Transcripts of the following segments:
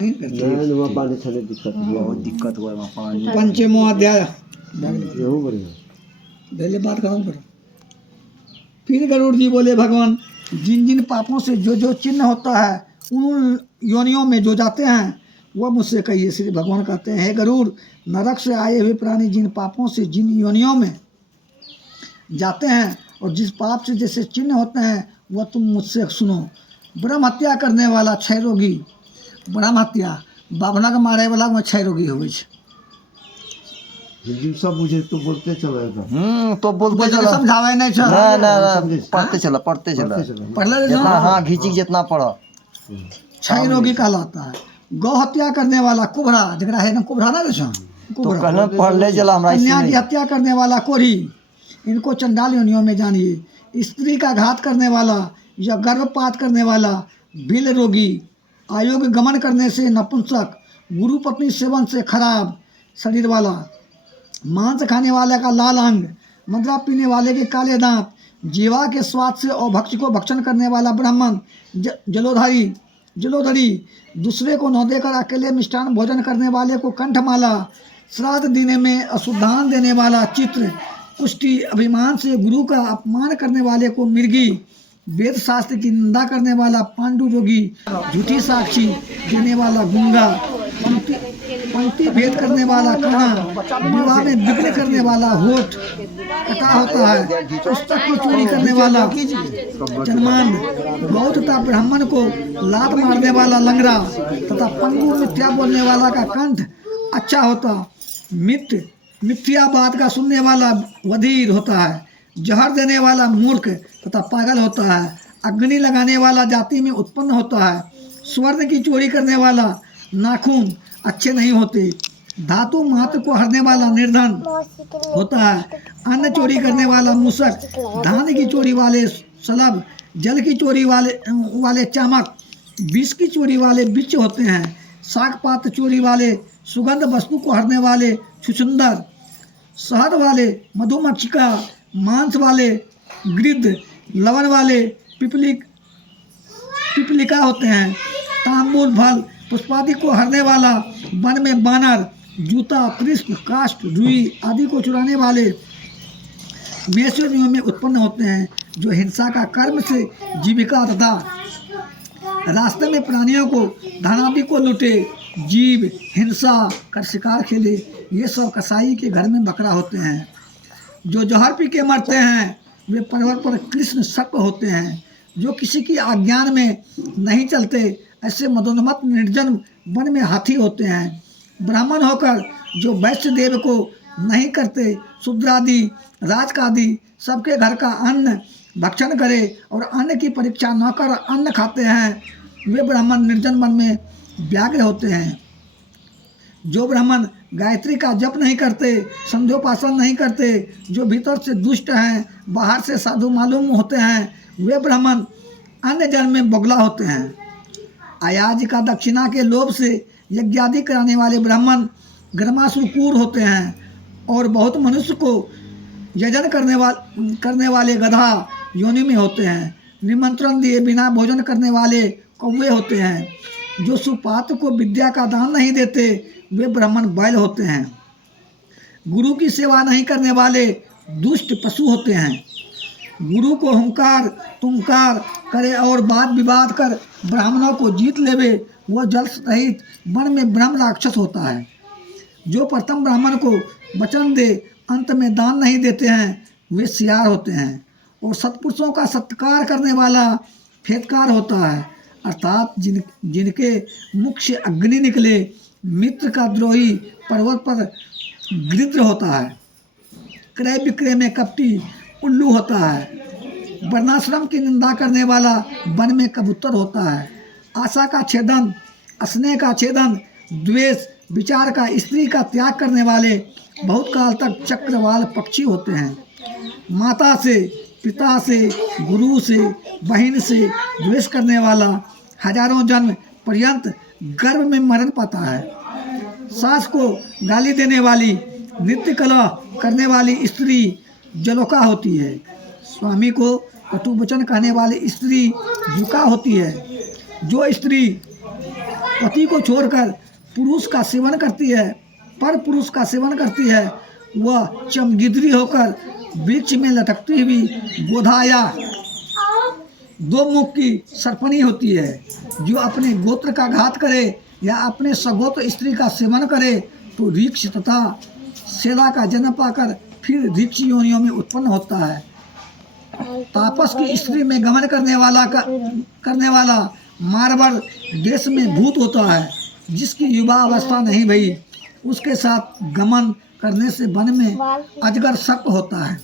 पानी छाने दिक्कत बहुत दिक्कत हुआ है वहाँ पानी। पंचमो अध्याय गेहूँ बढ़िया पहले बात खत्म करो। फिर गरुड़ जी बोले, भगवान जिन जिन पापों से जो जो चिन्ह होता है उन योनियों में जो जाते हैं वह मुझसे कहिए। श्री भगवान कहते हैं, हे गरुड़, नरक से आए हुए प्राणी जिन पापों से जिन योनियों में जाते हैं और जिस पाप से जैसे चिन्ह होते हैं वह तुम मुझसे सुनो। ब्रह्म हत्या करने वाला क्षय रोगी, ब्रह्म हत्या बाभना के मारे वाला में क्षय रोगी हो गई। हिंदी सब मुझे तो बोलते चला तो बोलते चला, समझावे नहीं छा ना ना ना पढ़ते चला पढ़ले जितना, हाँ घीची जितना पढ़ा। क्षय रोगी कहलाता है। गौ हत्या करने वाला कुबरा, जरा है ना कुबरा ना रहा तो कहना पढ़ ले चला हमरा कन्या की हत्या करने वाला कोरी, इनको चंडाल योनियों में जानिए। स्त्री का घात करने वाला या गर्भपात करने वाला बिल रोगी, आयोग गमन करने से नपुंसक, गुरु पत्नी सेवन से खराब शरीर वाला, मांस खाने वाले का लाल अंग, मदरा पीने वाले के काले दांत, जीवा के स्वाद से और भक्ष को भक्षण करने वाला ब्राह्मण, जलोधरी, दूसरे को न देकर अकेले मिष्टान भोजन करने वाले को कंठमाला, श्राद्ध देने में अशुद्धान देने वाला चित्र, पुष्टि अभिमान से गुरु का अपमान करने वाले को मृगी, वेद शास्त्र की निंदा करने वाला पांडु रोगी, झूठी साक्षी देने वाला गूंगा, पंक्ति भेद करने वाला काना, विवाह में विघ्न करने वाला होठ कटा होता है, पुस्तक की चोरी करने वाला जन्मान, गौ तथा ब्राह्मण को लात मारने वाला लंगड़ा तथा पंगु मिथ्या बोलने वाला का कंठ अच्छा होता, मिथ्या बात का सुनने वाला वधीर होता है, जहर देने वाला मूर्ख तथा पागल होता है, अग्नि लगाने वाला जाति में उत्पन्न होता है, स्वर्ण की चोरी करने वाला नाखून अच्छे नहीं होते, धातु मात्र को हरने वाला निर्धन होता है, अन्न चोरी करने वाला मूसक, धान की चोरी वाले सलभ, जल की चोरी वाले चामक, विष की चोरी वाले बिच्च होते हैं, शाक पात चोरी वाले, सुगंध वस्तु को हरने वाले छुछुंदर, शहद वाले मधुमक्षिका, मांस वाले गिद्ध, लवण वाले पिपलिका होते हैं, तांबूल फल पुष्पादि को हरने वाला, वन में बानर, जूता, कृष्ण, काष्ठ, रुई आदि को चुराने वाले मेषयोनियों में उत्पन्न होते हैं, जो हिंसा का कर्म से जीविका तथा रास्ते में प्राणियों को धनादि को लूटे, जीव हिंसा कर शिकार खेले, ये सब कसाई के घर में बकरा होते हैं। जो जहर पी के मरते हैं वे पर्वत पर कृष्ण सर्प होते हैं, जो किसी की आज्ञान में नहीं चलते ऐसे मदोन्मत्त निर्जन वन में हाथी होते हैं। ब्राह्मण होकर जो वैश्य देव को नहीं करते, शूद्रादि राजकादि सबके घर का अन्न भक्षण करे और अन्न की परीक्षा न कर अन्न खाते हैं, वे ब्राह्मण निर्जन वन में व्याघ्र होते हैं। जो ब्राह्मण गायत्री का जप नहीं करते, संध्योपासन नहीं करते, जो भीतर से दुष्ट हैं बाहर से साधु मालूम होते हैं, वे ब्राह्मण अन्य जन्म में बगुला होते हैं। अयाज का दक्षिणा के लोभ से यज्ञादि कराने वाले ब्राह्मण ग्रमासुरकूर होते हैं और बहुत मनुष्य को यजन करने वाले गधा योनि में होते हैं। निमंत्रण दिए बिना भोजन करने वाले कौवे होते हैं। जो सुपात्र को विद्या का दान नहीं देते वे ब्राह्मण बैल होते हैं। गुरु की सेवा नहीं करने वाले दुष्ट पशु होते हैं। गुरु को हुंकार तुंकार करे और वाद विवाद कर ब्राह्मणों को जीत लेवे, वह जल सहित वन में ब्रह्म राक्षस होता है। जो प्रथम ब्राह्मण को वचन दे अंत में दान नहीं देते हैं, वे सियार होते हैं। और सत्पुरुषों का सत्कार करने वाला फेतकार होता है, अर्थात जिनके मुख से अग्नि निकले। मित्र का द्रोही पर्वत पर गिद्ध होता है। क्रय विक्रय में कपटी उल्लू होता है। वर्णाश्रम की निंदा करने वाला वन में कबूतर होता है। आशा का छेदन, स्नेह का छेदन, द्वेष विचार का स्त्री का त्याग करने वाले बहुत काल तक चक्रवाल पक्षी होते हैं। माता से, पिता से, गुरु से, बहन से द्वेष करने वाला हजारों जन्म पर्यंत गर्भ में मरण पाता है। सास को गाली देने वाली, नृत्य कला करने वाली स्त्री जलोका होती है। स्वामी को कटु वचन कहने वाली स्त्री जुका होती है। जो स्त्री पति को छोड़कर पुरुष का सेवन करती है, पर पुरुष का सेवन करती है, वह चमगिदरी होकर वृक्ष में लटकती हुई गोधा या दो मुख की सर्पणी होती है। जो अपने गोत्र का घात करे या अपने सगोत्र स्त्री का सेवन करे तो ऋक्ष तथा सेला का जन्म पाकर फिर ऋक्ष योनियों में उत्पन्न होता है। तापस की स्त्री में गमन करने वाला मारवाड़ देश में भूत होता है, जिसकी युवा अवस्था नहीं भई, उसके साथ गमन करने से वन में अजगर सर्प होता है।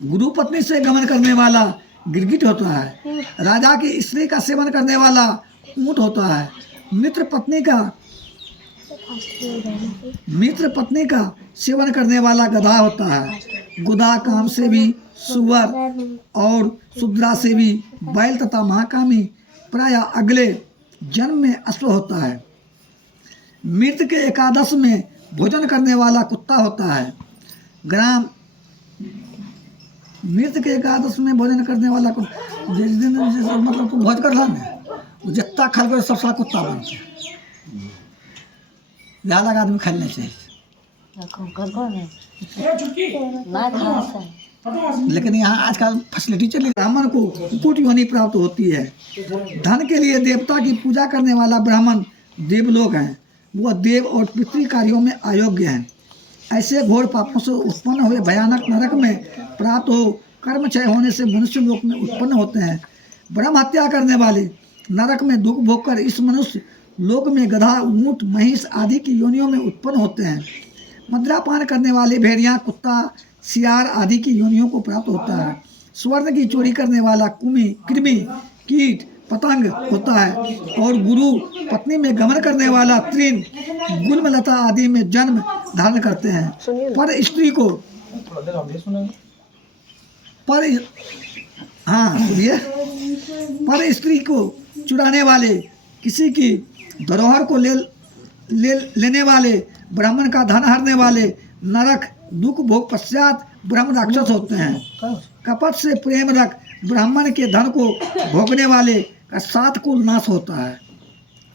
गुरु पत्नी से गमन करने वाला गिरगिट होता है। राजा की स्त्री का सेवन करने वाला ऊंट होता है। मित्र पत्नी का सेवन करने वाला गधा होता है। गुदा काम से भी सुअर और शुद्रा से भी बैल तथा महाकामी प्राय अगले जन्म में अश्व होता है। मृत के एकादश में भोजन करने वाला कुत्ता होता है। मृत के एकादश में भोजन करने वाला जिस दिन मतलब भोज कर जितना खा कर सब सारा कुत्ता बनते हैं। ज़्यादा आदमी खेलने से, लेकिन यहाँ आजकल फैसिलिटी चली। ब्राह्मण को कुकुट योनि प्राप्त होती है। धन के लिए देवता की पूजा करने वाला ब्राह्मण देवलोक हैं। वह देव और पितृ कार्यों में अयोग्य हैं। ऐसे घोर पापों से उत्पन्न हुए भयानक नरक में प्राप्त हो कर्म क्षय होने से मनुष्य लोक में उत्पन्न होते हैं। ब्रह्म हत्या करने वाले नरक में दुख भोग कर इस मनुष्य लोक में गधा, ऊंट, महिष आदि की योनियों में उत्पन्न होते हैं। मद्रापान करने वाले भेड़िया, कुत्ता, सियार आदि की योनियों को प्राप्त होता है। स्वर्ण की चोरी करने वाला कृमि, कीट, पतंग होता है। और गुरु पत्नी में गमन करने वाला तृण, गुलमलता आदि में जन्म धारण करते हैं। पर स्त्री को चुराने वाले, किसी की धरोहर को लेने वाले, ब्राह्मण का धन हरने वाले नरक दुख भोग पश्चात ब्रह्म राक्षस होते हैं। कपट से प्रेम रख ब्राह्मण के धन को भोगने वाले का 7 कुल नाश होता है।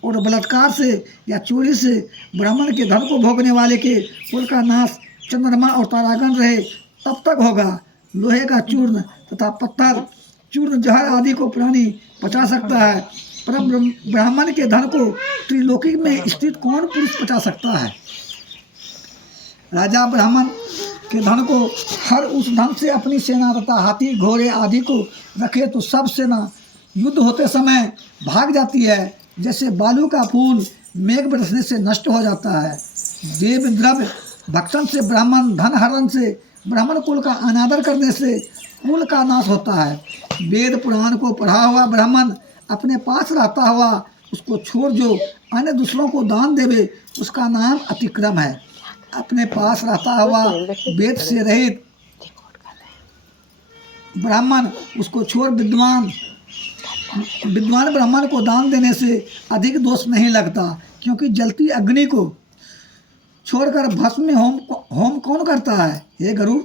और बलात्कार से या चोरी से ब्राह्मण के धन को भोगने वाले के कुल का नाश चंद्रमा और तारागण रहे तब तक होगा। लोहे का चूर्ण तथा पत्थर, चूर्ण, जहर आदि को प्राणी पचा सकता है, परम ब्राह्मण के धन को त्रिलोकी में स्थित कौन पुरुष पचा सकता है। राजा ब्राह्मण के धन को हर उस धन से अपनी सेना तथा हाथी, घोड़े आदि को रखे तो सब सेना युद्ध होते समय भाग जाती है, जैसे बालू का फूल मेघ बरसने से नष्ट हो जाता है। देव द्रव्य भक्षण से, ब्राह्मण धन हरण से, ब्राह्मण कुल का अनादर करने से कुल का नाश होता है। वेद पुराण को पढ़ा हुआ ब्राह्मण अपने पास रहता हुआ उसको छोड़ जो अन्य दूसरों को दान देवे उसका नाम अतिक्रम है। अपने पास रहता हुआ वेद से रहित ब्राह्मण उसको छोड़ विद्वान ब्राह्मण को दान देने से अधिक दोष नहीं लगता, क्योंकि जलती अग्नि को छोड़कर भस्म में होम कौन करता है। हे गरुड़,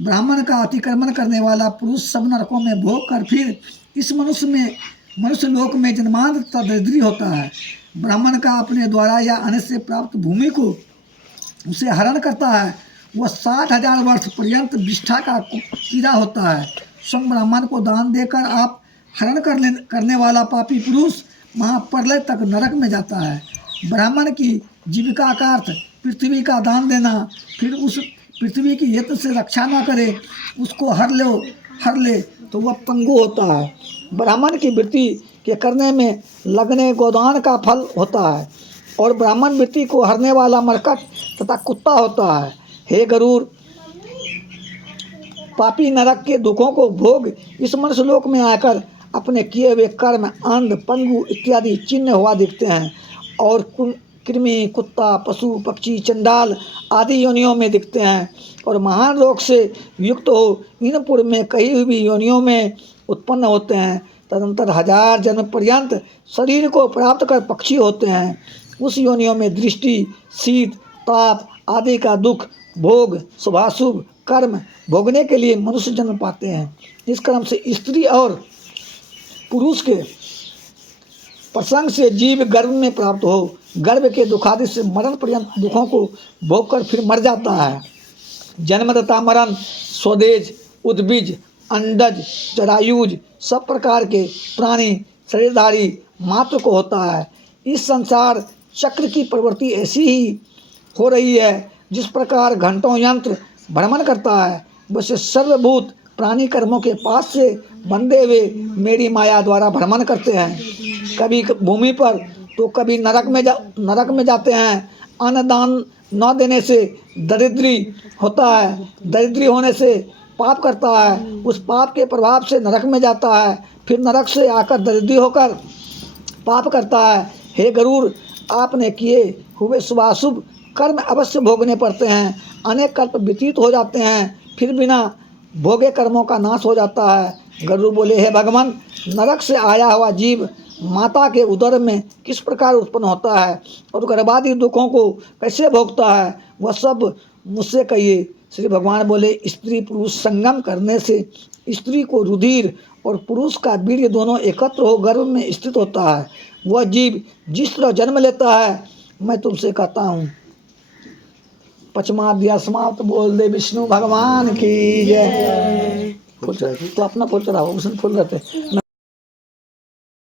ब्राह्मण का अतिक्रमण करने वाला पुरुष सब नरकों में भोग कर फिर इस मनुष्य लोक में जन्मांत तथा दरिद्री होता है। ब्राह्मण का अपने द्वारा या अन्य से प्राप्त भूमि को उसे हरण करता है। वह 60,000 वर्ष पर्यंत विष्ठा का कीड़ा होता है। स्वयं ब्राह्मण को दान देकर आप हरण करने वाला पापी पुरुष महाप्रलय तक नरक में जाता है। ब्राह्मण की जीविका का अर्थ पृथ्वी का दान देना, फिर उस पृथ्वी की यत्न से रक्षा न करे, उसको हर ले तो वह पंगु होता है। ब्राह्मण की वृत्ति के करने में लगने गोदान का फल होता है, और ब्राह्मण वृत्ति को हरने वाला मरकट तथा कुत्ता होता है। हे गरुड़, पापी नरक के दुखों को भोग इस मनुष्य लोक में आकर अपने किए हुए कर्म अंध, पंगु इत्यादि चिन्ह हुआ दिखते हैं, और कृमि, कुत्ता, पशु, पक्षी, चंडाल आदि योनियों में दिखते हैं, और महान रोग से युक्त हो इन पूर्व में कही हुई योनियों में उत्पन्न होते हैं। तदनंतर 1000 जन्म पर्यंत शरीर को प्राप्त कर पक्षी होते हैं। उस योनियों में दृष्टि, शीत, ताप आदि का दुख भोग, शुभाशुभ कर्म भोगने के लिए मनुष्य जन्म पाते हैं। इस क्रम से स्त्री और पुरुष के प्रसंग से जीव गर्भ में प्राप्त हो, गर्भ के दुखादि से मरण पर्यंत दुखों को भोग कर फिर मर जाता है। जन्म तथा मरण, स्वदेज, उद्बीज, अंडज, जरायुज सब प्रकार के प्राणी शरीरधारी मात्र को होता है। इस संसार चक्र की प्रवृत्ति ऐसी ही हो रही है जिस प्रकार घंटों यंत्र भ्रमण करता है, वैसे सर्वभूत प्राणी कर्मों के पास से बंधे हुए मेरी माया द्वारा भ्रमण करते हैं। कभी भूमि पर तो कभी नरक में जाते हैं। अन्नदान न देने से दरिद्री होता है, दरिद्री होने से पाप करता है, उस पाप के प्रभाव से नरक में जाता है, फिर नरक से आकर दरिद्री होकर पाप करता है। हे गरुड़, आपने किए हुए शुभाशुभ कर्म अवश्य भोगने पड़ते हैं। अनेक कल्प व्यतीत हो जाते हैं, फिर बिना भोगे कर्मों का नाश हो जाता है। गरुड़ बोले, हे भगवान, नरक से आया हुआ जीव माता के उदर में किस प्रकार उत्पन्न होता है और गर्भादि दुखों को कैसे भोगता है, वह सब मुझसे कहिए। श्री भगवान बोले, स्त्री पुरुष संगम करने से स्त्री को रुधिर और पुरुष का वीर्य दोनों एकत्र हो गर्भ में स्थित होता है। वह जीव जिस तरह जन्म लेता है, मैं तुमसे कहता हूँ। पचमाध्याय समाप्त। बोल दे विष्णु भगवान की जय। फूल चढ़ा तो अपना फूल चढ़ाओ, उसमें फूल रहते।